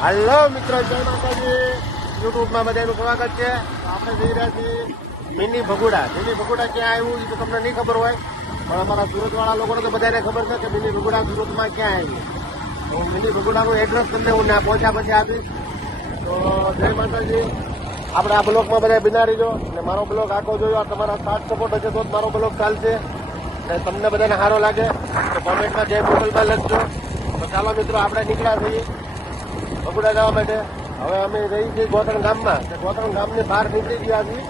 હાલો મિત્રો, જય માતાજી. યુટ્યુબમાં બધાનું સ્વાગત છે. આપણે જઈ રહ્યા છીએ મિની ભગુડા. મિની ભગુડા ક્યાં આવ્યું એ તો તમને નહીં ખબર હોય, પણ અમારા સુરતવાળા લોકોને તો બધાને ખબર છે કે મિની ભગુડા સુરતમાં ક્યાં આવ્યું. તો મિની ભગુડાનું એડ્રેસ તમને હું ના પહોંચ્યા પછી આપીશ. તો જય માતાજી. આપણે આ બ્લોકમાં બધા બિનારી જો અને મારો બ્લોક આખો જોયો. તમારા સાથ સપોર્ટ હશે તો જ મારો બ્લોક ચાલશે અને તમને બધાને સારો લાગે તો કોમેન્ટમાં જય મોબાઈલમાં લખજો. તો ચાલો મિત્રો, આપણે નીકળ્યા છીએ ભગુડા જવા માટે. હવે અમે રહી છીએ ગોતણ ગામમાં. ગોતણ ગામની બહાર નીકળી ગયા છીએ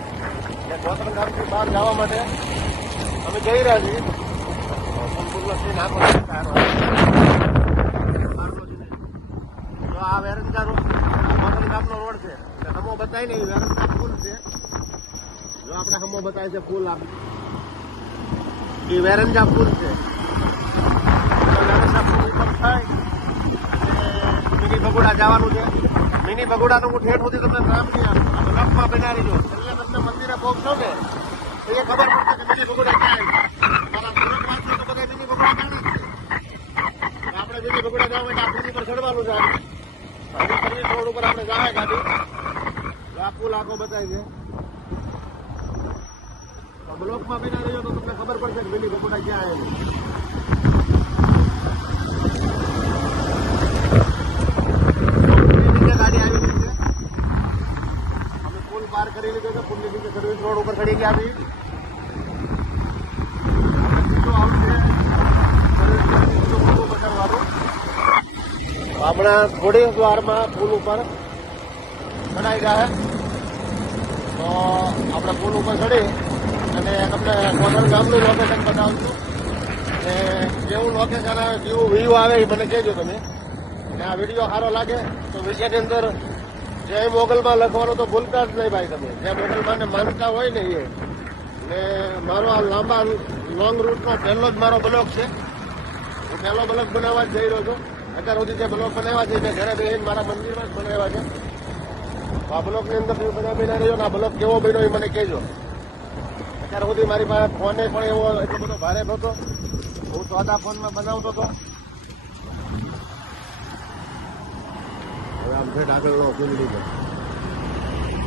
અને ગોતણ ગામથી બહાર જવા માટે અમે જઈ રહ્યા છીએ. તો આ વેરંજા રોડ, ગોતણ ગામનો રોડ છે. હમો બતાવી ને વેરંજા પુલ છે. જો આપણે હમો બતાવે છે પુલ, એ વેરંજા પુલ છે. વેરંજા પુલ ઉપર થાય મિની ભગુડા જવાનું છે. મિની ભગુડાનું હું ઠેઠ સુધી તમને નામ નહીં આપું. બ્લોકમાં બનાવી દો એટલે તમને મંદિરે પહોંચશો ને તો એ ખબર પડશે કે મિની ભગુડા ક્યાં આવ્યું. મારા સુરતવાસીઓ તો બધા મિની ભગુડા જાણે જ છે. આપણે મિની ભગુડા જવા માટે આ પુલ ઉપર ચડવાનું છે. સર્વિસ રોડ ઉપર આપણે જાય ગાડી. આ પુલ આખો બતાવી છે. બ્લોકમાં બના રહ્યો તો તમને ખબર પડશે કે મિની ભગુડા ક્યાં આવેલું. પાર કરી લીધો છે. પુલની નીચે સર્વિસ રોડ ઉપર ચડી ગયા હતી. આપણા થોડી વારમાં પુલ ઉપર ચડાઈ ગયા. તો આપણે પુલ ઉપર ચડી અને તમને ગોધણ ગામનું લોકેશન બતાવશું. અને કેવું લોકેશન આવે, કેવું વ્યૂ આવે એ મને કહેજો તમે. અને આ વિડીયો સારો લાગે તો વિષયની અંદર જય મોગલમાં લખવાનું તો ભૂલતા જ નહીં ભાઈ તમે. જય મોગલમાં માનતા હોય ને એ. ને મારો આ લાંબા લોંગ રૂટનો પહેલો જ મારો બ્લોક છે. હું પહેલો બ્લોક બનાવવા જ જઈ રહ્યો છું. અત્યાર સુધી જે બ્લોક બનાવ્યા છે મેં ઘરે બેસીને મારા મંદિરમાં જ બનાવ્યા છે. તો આ બ્લોકની અંદર તમે બધા બના રહ્યો ને આ બ્લોક કેવો બન્યો એ મને કહેજો. અત્યાર સુધી મારી પાસે ફોને પણ એવો એટલો બધો ભારે નહોતો. હું સાદા ફોનમાં બનાવતો હતો. હવે આમ ફેટ આગળનો કુંડલી છે.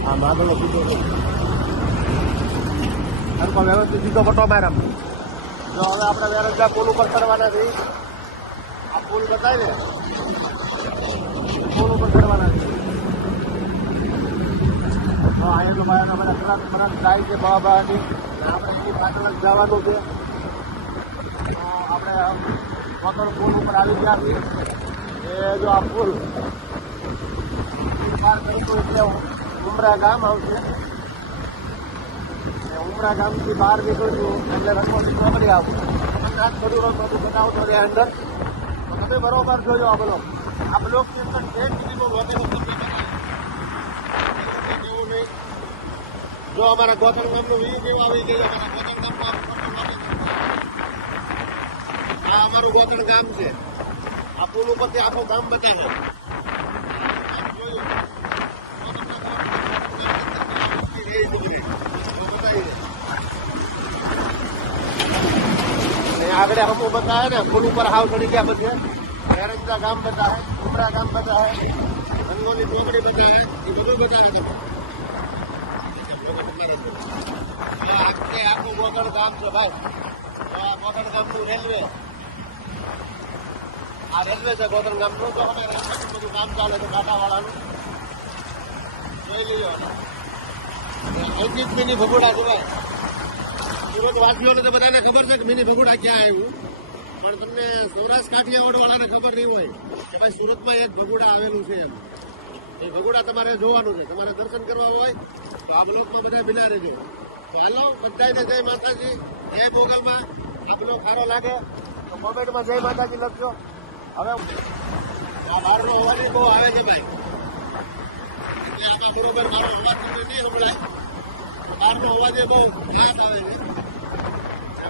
આમ આગળનો સીધો સરખો વ્યવસ્થિત સીધો પટ્ટો માર આમ. જો હવે આપણે વેરંજા પુલ ઉપર ચડવાના છીએ. આ પુલ બતાવી ને પુલ ઉપર ચડવાના છીએ. તો અહીંયા તો ભાઈ બધા કલાક જાય છે બાબાની. આપણે એની પાછળ જ જવાનું છે. આપણે ગોતણ પુલ ઉપર આવી ગયા છીએ. એ જો આ પુલ પાર કરીશું એટલે ઉમરા ગામ આવશે. ઉમરા ગામથી બહાર નીકળશું એટલે રંગોળી ચોકડી આવશે. નાથ ખડુરો બધું બનાવતો રહે અંદર. તમે બરોબર જોયો આ બ્લોક. આ બ્લોકની અંદર એક સુધીનો લોકેશન તમને જેવું નહીં. જો અમારા ગોતણ ગામનું વ્યૂ કેવું આવી ગયું. અમારા ગોતણ ગામમાં આ અમારું ગોતણ ગામ છે. આ પુલ ઉપરથી આખું ગામ બતાવે. આગળ હમું બતાવે ને પુલ ઉપર હાવ ચડી ગયા પછી વેરંજા ગામ બતાવે, ઉમરા ગામ બતાવે, રંગોલી ચોકડી બતાવે, એ બધું બતાવે તમે. આખું ગોતણ ગામ છે ભાઈ. આ ગોતણ ગામનું રેલવે, આ રેલવે છે ગોતણ ગામનું. તો બધું કામ ચાલે છે કાંટાવાળાનું. જોઈ લઈએ. અંકિત મિની ભગુડા જોવાય. સુરત વાસીઓને તો બધાને ખબર છે કે મિની ભગુડા ક્યાં આવ્યું, પણ તમને સૌરાષ્ટ્ર કાઠિયાવાડ વાળાને ખબર નહીં હોય કે ભાઈ સુરતમાં એક ભગુડા આવેલું છે. એમ એ ભગુડા તમારે જોવાનું છે. તમારે દર્શન કરવા હોય તો આ બ્લોકમાં બધા બિના રહેજો. તો હાલો બધાને જય માતાજી, જય મોગલમાં. આ બ્લોક સારો લાગે તો કોમેન્ટમાં જય માતાજી લખજો. હવે આ બહારનો અવાજ બહુ આવે છે ભાઈ. એટલે આમાં બરોબર મારો અવાજ તમને નહીં સંભળાય. બહારનો અવાજ બહુ ખાસ આવે છે.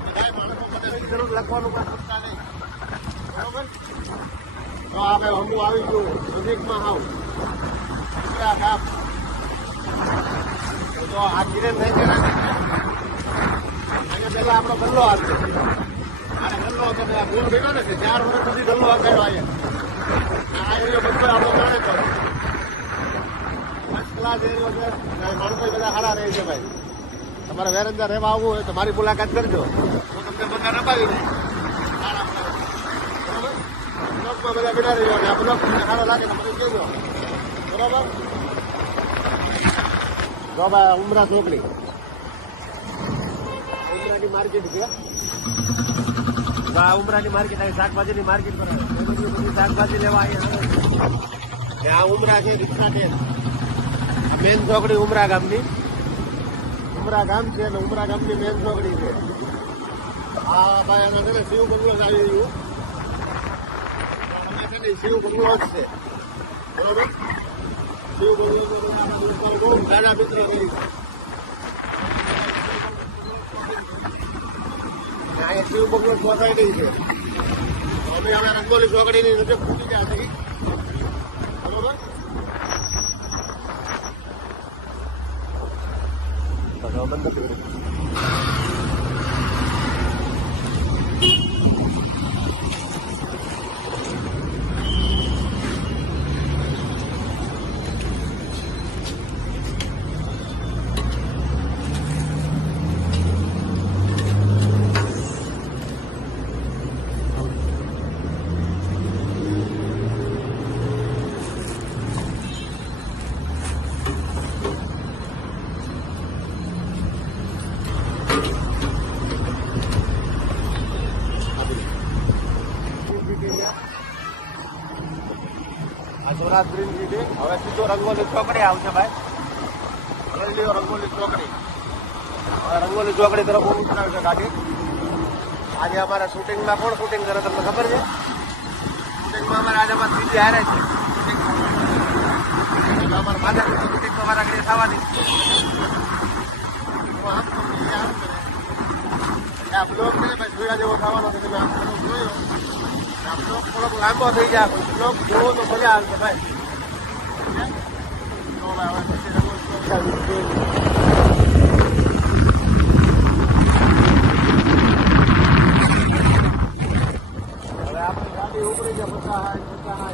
બધા માણસો બધા જરૂર લખવાનું પણ શકતા નહીં. બરોબર. તો આપણે હમું આવી ગયું નજીકમાં આવ ગામ. તો આ ધીરે નહીં કે અહીંયા પેલા આપણો ગલ્લો આવશે. અને ગલ્લો હતો બોલ ભેગો ને 4 વર્ષ સુધી ગલ્લો હકાયો અહીંયા. આ એરિયો બધો આપણો જાણે તો ખાસ એરિયો છે, માણસો બધા સારા રહે છે ભાઈ. તમારે વેરંજા રહેવા આવવું હોય તો મારી મુલાકાત કરજો, હું તમને મકાન અપાવી દઈશ. બ્લોકમાં બધા બેઠા રહીજો અને આ બ્લોક તમને સારો લાગે તો બધું કહેજો. બરાબર? જો ભાઈ ઉમરા ચોકડી, ઉમરાની માર્કેટ છે. ઉમરાની માર્કેટ આવી, શાકભાજીની માર્કેટ પર બધી શાકભાજી લેવા આવી. આ ઉમરા છે, રિક્ષા સ્ટેન્ડ, મેન ચોકડી ઉમરા ગામની. ઉમરા ગામ છે અને ઉમરા ગામની મેન ચોકડી છે. આ ભાઈ અમે છે ને શિવ બંગલો આવી રહ્યું, છે ને શિવ બંગલો જ છે. બરોબર? શિવ બંગલો બહુ ગાના મિત્રો કરી છે. અહીંયા શિવ બંગલો સોસાયટી છે. અમે હવે રંગોલી ચોકડીની નજર ફૂટી ગયા છે. બરોબર? આ સોનાથ ગ્રીન સિટી. હવે સીધો રંગોલી ચોકડી આવશે ભાઈ. રંગોલી ચોકડી, હવે રંગોલી ચોકડી તરફ હું નીકળાવશે ગાડી. આજે અમારા શૂટિંગમાં કોણ શૂટિંગ કરે તમને ખબર છે? શૂટિંગમાં અમારે આજે અમારે બીજી હારે છે. અમારા માતા શૂટિંગ અમારા ઘરે થવાની આ બ્લોક છે ભાઈ, જોયા જેવો થવાનો છે. તમે આ બ્લોક જોયો, આ બ્લોક થોડોક લાંબો થઈ જાય. બ્લોક જોવો તો મજા આવશે ભાઈ. હવે આપણી ગાડી ઉપડી છે 50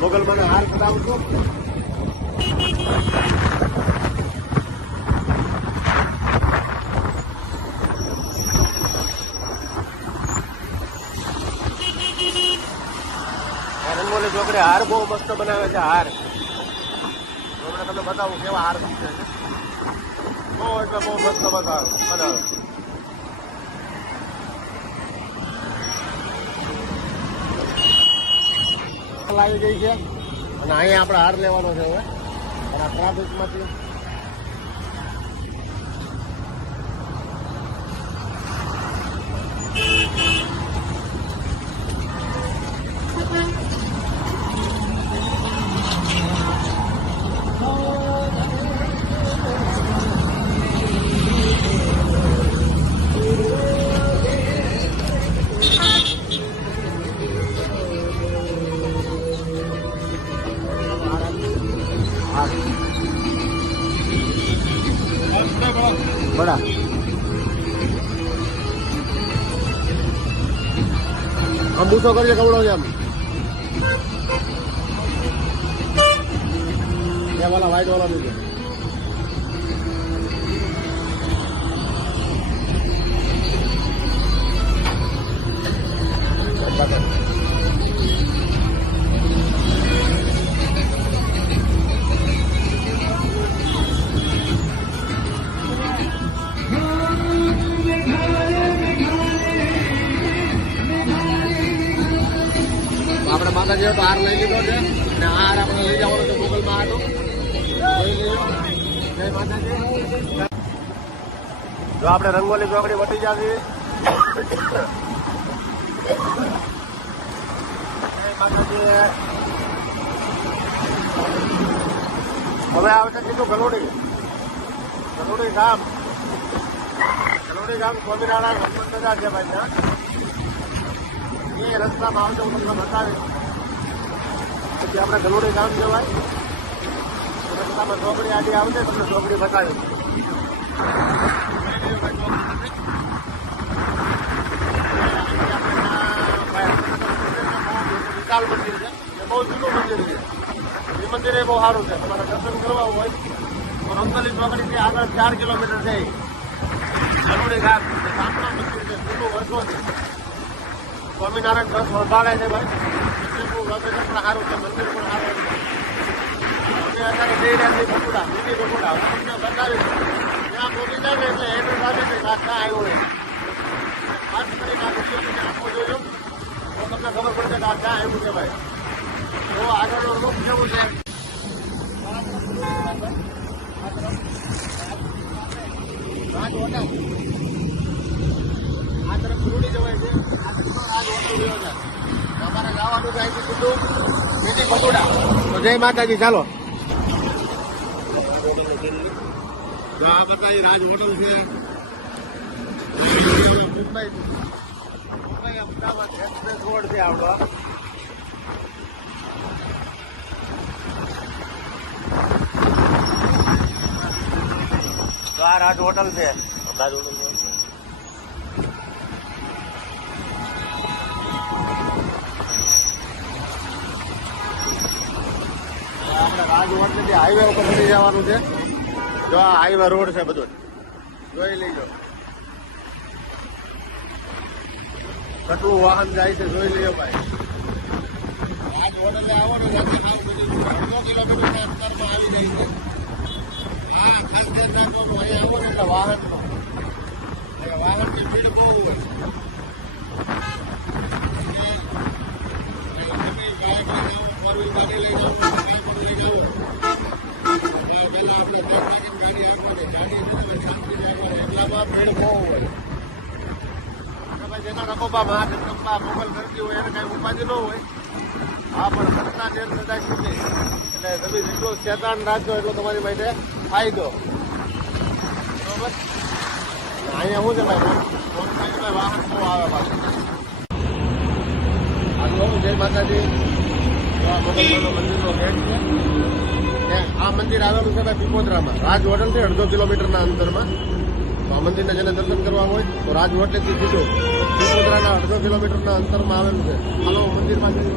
મોગલમાં હાર કરાવું છું. રંગોલી છોકરી હાર બહુ મસ્ત બનાવે છે. હાર હમણાં તમને બતાવું કેવા હાર છે. બહુ એટલે બહુ મસ્ત બનાવે. આવી ગઈ છે અને અહીંયા આપણે હાર લેવાનો છે હવે. અને આ ટ્રાફિકમાંથી બડા આમ બૂસો કરીએ કવડો છે. આમ એ વાળા વ્હાઈટ વાળા બીજો આપણે માતાજી તો હાર લઈ લીધો છે અને હાર આપણે લઈ જવાનો છે મોગલમાં. હતો જય માતાજી. જો આપણે રંગોલી ચોકડી વટી જશે. હવે આવશે કીધું ગલોડી ગામ સ્વામિનારાયણ હનુમાન બજાર છે ભાઈ ત્યાં એ રસ્તામાં આવશે હું તમને બતાવીશ. પછી આપણે ગલોડી ગામ જવાય રસ્તામાં ચોકડી આડી આવશે તમને ચોકડી બતાવીશ. વિશાળ મંદિર છે એ બહુ જૂનું મંદિર છે. એ મંદિર એ બહુ સારું છે. તમારે દર્શન કરવા હોય તો રંગલી ચોકડીથી આગળ 4 કિલોમીટર છે ગલોડી ગામ ગામના મંદિર છે જૂનું વર્ષોથી. સ્વામિનારાયણ ટ્રસ્ટ વળગાડે છે ભાઈ. મંદિરનું લોકેશન પણ સારું છે, મંદિર પણ સારું છે. અમે અત્યારે જઈ રહ્યા છીએ બગુડા, મિની બગુડા. હું તમને બતાવીશ ત્યાં પહોંચી જાય ને એટલે એડ્રેસ આપી છે કે આ ક્યાં આવ્યો હોય. ખાસ કરીને આ વિડીયો આખો જોજો તો તમને ખબર પડશે કે આ ક્યાં આવ્યું છે ભાઈ. તો આગળનો રૂપ કેવું છે રાજ હોટલ આ તરફ ગુરુડી જવાય છે. આ તરફ રાજ હોટલ રહ્યો છે. અમારે જવાનું છે અહીંથી સીધું મિની બગુડા. તો જય માતાજી. ચાલો આ બતાવી રાજ હોટલ છે. મુંબઈ અમદાવાદ એક્સપ્રેસ રોડ છે આપણો. તો આ રાજ હોટલ છે. રાજ હોટલ આપણે રાજ હોટલથી હાઈવે ઉપર ચડી જવાનું છે. જો આ હાઈવે રોડ છે બધું જોઈ લેજો. કેટલું વાહન જાય છે જોઈ લેજો ભાઈ. રાજ હોટલે આવો ને ત્યાંથી આવું બધું 2 કિલોમીટરના અંતરમાં આવી જાય છે. હા ખાસ ધ્યાન રાખવાનું. અહીંયા આવો ને એટલે વાહનની ભીડ બહુ હોય. ગાડી લઈ જવું લઈ જવું પહેલા આપણે ગાડી આપવાની ગાડી એટલામાં ભીડ બહુ હોય. જેના રકોબા મા જગદંબા મોગલ કરતી હોય એને કઈ ઉપાધિ ન હોય. હા પણ ખર્ચના જેમ બધા છૂટે એટલે તમે જેટલો શેતાન રાખજો એટલો તમારી માટે ફાયદો. બરોબર. અહીંયા શું છે ભાઈ વાહન બહુ આવે પાછું. આજુ જય માતાજી. આ મોગલમાનો મંદિરનો ગેટ છે. આ મંદિર આવેલું છે ભાઈ પીપોદરામાં. રાજ હોટલથી 1.5 કિલોમીટરના અંતરમાં. તો આ મંદિરના જેને દર્શન કરવા હોય તો રાજ હોટેલથી સીધું પીપોદરાના 1.5 કિલોમીટરના અંતરમાં આવેલું છે. હાલો મંદિરમાં જઈએ.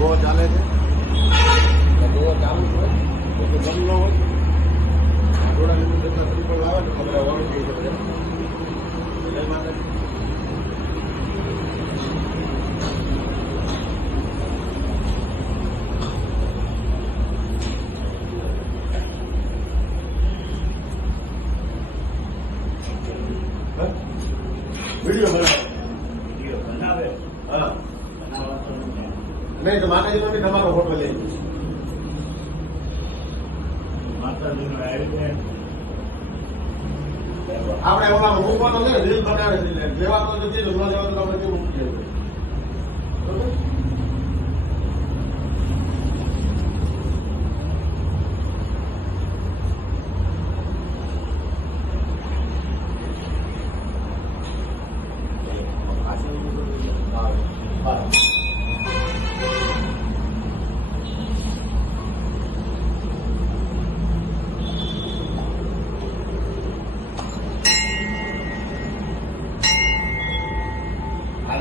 ધોવો ચાલે છે. ધોવો ચાલુ હોય તો ગમલો હોય થોડા લીધું જતા ત્રિપલ આવે ને બધા વળી થઈ છે બધા. જય માતાજી. વિડીયો બનાવે. હા નહીં તો માતાજી માટે તમારો ફોટો લઈ માતાજીનો આપણે ઓલા મૂકવાનો છે ને રીલ બનાવે છે લેવા તો જતી ન લેવાનું તો આપણે કેવું મૂકી દેવું.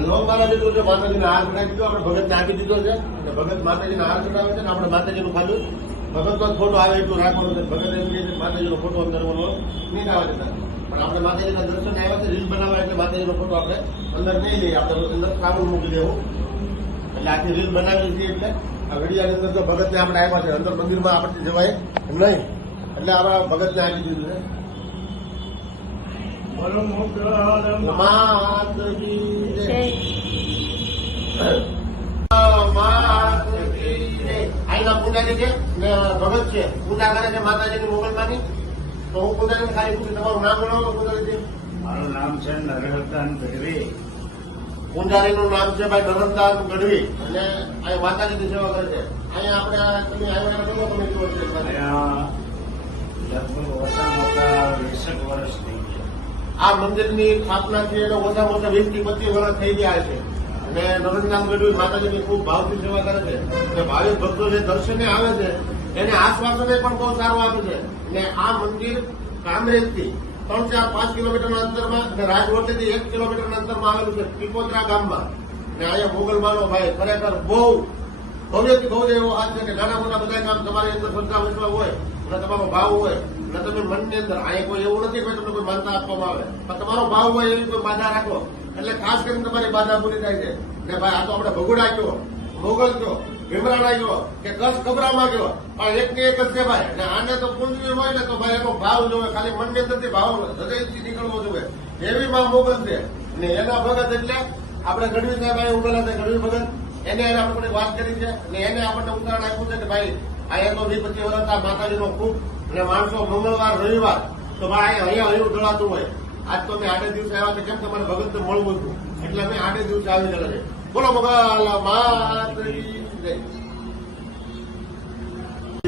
લો મારા મિત્રો જો માતાજીને હાર ચડાવી દીધો, આપણે ભગતને આપી દીધો છે અને ભગત માતાજીને હાર ચડાવે છે ને આપણે માતાજીનું ખાલી ભગતનો ફોટો આવે એટલું રાખવાનો છે. ભગત એમ કહે છે માતાજીનો ફોટો અંદર બોલો નહીં આવે છે, પણ આપણે માતાજીના દર્શન આવ્યા છે, રીલ બનાવવા એટલે માતાજીનો ફોટો આપણે અંદર નહીં લઈએ, આપણે અંદર સાબુન મૂકી દેવું. એટલે આખી રીલ બનાવી છે. એટલે આ વિડીયાની અંદર જો ભગતને આપણે આવ્યા છે, અંદર મંદિરમાં આપણે જવાય એમ નહીં, એટલે આપણા ભગતને આપી દીધું છે. આઈના પૂજારી છે ને ભગત છે, પૂજા કરે છે માતાજીની મોગલમાની. તો હું પૂજારીને ખાલી પૂછું, તમારું નામ જણાવો પૂજારી? મારું નામ છે નરેશદાન ગઢવી. પૂજારીનું નામ છે ભાઈ નરમદાન ગઢવી અને અહીં માતાજીની સેવા કરે છે. અહીંયા આપણે તમે આવ્યા કેટલો સમય થયો છે? અહીંયા લગભગ ઓછામાં ઓછા 20 વર્ષ થઈ ગયા. આ મંદિરની સ્થાપના છે એને ઓછામાં ઓછા 20 થી 25 વર્ષ થઈ ગયા છે. અને નરમદાન ગઢવી માતાજીની ખૂબ ભાવથી સેવા કરે છે. અને ભાવિક ભક્તો જે દર્શને આવે છે એને આશ્વાસને પણ બહુ સારું આપે છે. અને આ મંદિર કામરેજથી 3-4-5 કિલોમીટરના અંતરમાં અને રાજકોટથી 1 કિલોમીટરના અંતરમાં આવેલું છે, પીપોદરા ગામમાં. અને અહીંયા મોગલમાનો ભાઈ ખરેખર બહુ ભવ્યથી ભવ્ય એવો હાથ છે કે નાના મોટા બધા કામ તમારી અંદર શ્રદ્ધા વિશ્વાસ હોય અને તમારો ભાવ હોય અને તમે મનની અંદર અહીંયા કોઈ એવું નથી કે તમને કોઈ માનતા આપવામાં આવે, પણ તમારો ભાવ હોય એવી કોઈ બાધા રાખો એટલે ખાસ કરીને તમારી બાધા પૂરી થાય છે. ને ભાઈ આ તો આપણે ભગુડા ગયો, મોગલ ગયો, ભીમરાણા ગયો કે કચ્છ કબરામાં ગયો, પણ એક ને એક જ છે ભાઈ. અને આને તો પૂંજવી હોય ને તો ભાઈ એનો ભાવ જોવે, ખાલી મનની અંદરથી ભાવ હૃદયથી નીકળવો જોઈએ, એવી માં મોગલ છે. અને એના ભગત એટલે આપણે ગઢવી સાહેબ અહીંયા ઉભેલા છે, ગઢવી ભગત એને આપણે વાત કરી છે અને એને આપણને ઉદાહરણ આપ્યું છે કે ભાઈ અહીંયા તો 20-25 વર્ષ આ માતાજીનો ખૂબ અને માણસો મંગળવાર રવિવાર તો ભાઈ અહીંયા હયું જળાતું હોય. આજ તો અમે 8 દિવસે આવ્યા છે, કેમ તમારે ભગતને મળવું હતું એટલે અમે 8 દિવસે આવી ગયેલા છે. બોલો મોગલ માતાજી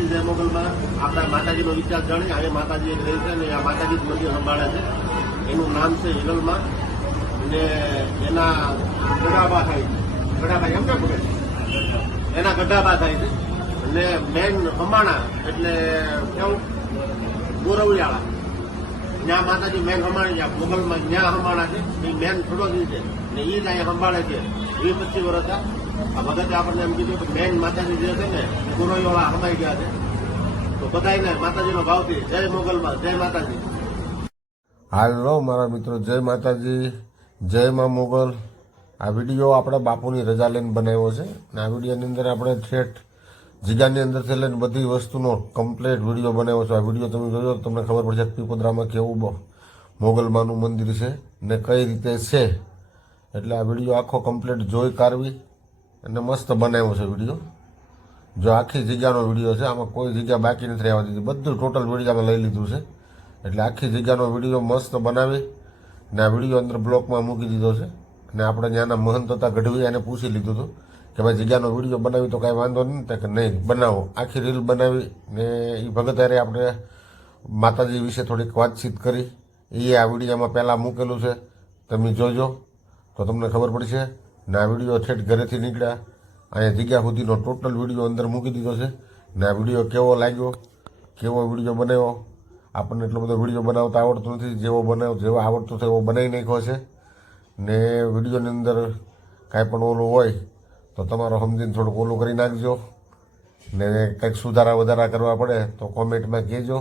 જય. મોગલમાં આપણા માતાજીનો વિચાર જાણી અહીંયા માતાજી એક રહે છે અને આ માતાજી જ મંદિર સંભાળે છે. એનું નામ છે હિરલમાં અને એના ગઢાબા થાય છે. ગઢાબા એમ કેમ બોલે એના ગઢાબા થાય છે અને મેન હમાણા એટલે કેવું ગોરવિયાળા ત્યાં માતાજી મેન હમાણી છે. મોગલમાં ત્યાં હમાણા છે એ મેન થોડોક છે અને એ જ અહીંયા સંભાળે છે. 20-25 વર્ષ આ ભગતે આપણને એમ કીધું કે મેન માતાજી જે છે ને ગોરવિયાળા હમાઈ ગયા છે. તો બધાને માતાજીનો ભાવથી જય મોગલમાં, જય માતાજી. હાલો મારા મિત્રો, જય માતાજી, જય માં મોગલ. આ વિડીયો આપણે બાપુની રજા લઈને બનાવ્યો છે અને આ વિડીયોની અંદર આપણે ઠેઠ જીગાની અંદરથી લઈને બધી વસ્તુનો કમ્પ્લીટ વિડીયો બનાવ્યો છે. આ વિડીયો તમે જોયો તો તમને ખબર પડશે પીપોદરામાં કેવું મોગલમાનું મંદિર છે ને કઈ રીતે છે. એટલે આ વિડીયો આખો કમ્પ્લીટ જોઈ કાઢવી અને મસ્ત બનાવ્યો છે વિડીયો. જો આખી જગ્યાનો વિડીયો છે, આમાં કોઈ જગ્યા બાકી નથી રહેવા દીધી, બધું ટોટલ વિડીયોમાં લઈ લીધું છે. એટલે આખી જગ્યાનો વિડીયો મસ્ત બનાવી ને આ વિડીયો અંદર બ્લોકમાં મૂકી દીધો છે. અને આપણે ત્યાંના મહંત હતા ગઢવી એને પૂછી લીધું હતું કે ભાઈ જગ્યાનો વિડીયો બનાવી તો કાંઈ વાંધો નહીં, કે નહીં બનાવો. આખી રીલ બનાવી ને એ ભગત હારે આપણે માતાજી વિશે થોડીક વાતચીત કરી. એ આ વિડીયોમાં પહેલાં મૂકેલું છે, તમે જોજો તો તમને ખબર પડશે. ને આ વિડીયો ઠેઠ ઘરેથી નીકળ્યા અહીંયા જગ્યા સુધીનો ટોટલ વિડીયો અંદર મૂકી દીધો છે. ને આ વિડીયો કેવો લાગ્યો, કેવો વિડીયો બનાવ્યો, આપણને એટલો બધો વિડીયો બનાવતા આવડતું નથી, જેવો આવડતું છે એવો બનાવી નાખ્યો છે. ને વિડીયોની અંદર કાંઈ પણ ઓલું હોય તો તમારો સમજીને થોડુંક ઓલું કરી નાખજો. ને કંઈક સુધારા વધારા કરવા પડે તો કોમેન્ટમાં કહેજો.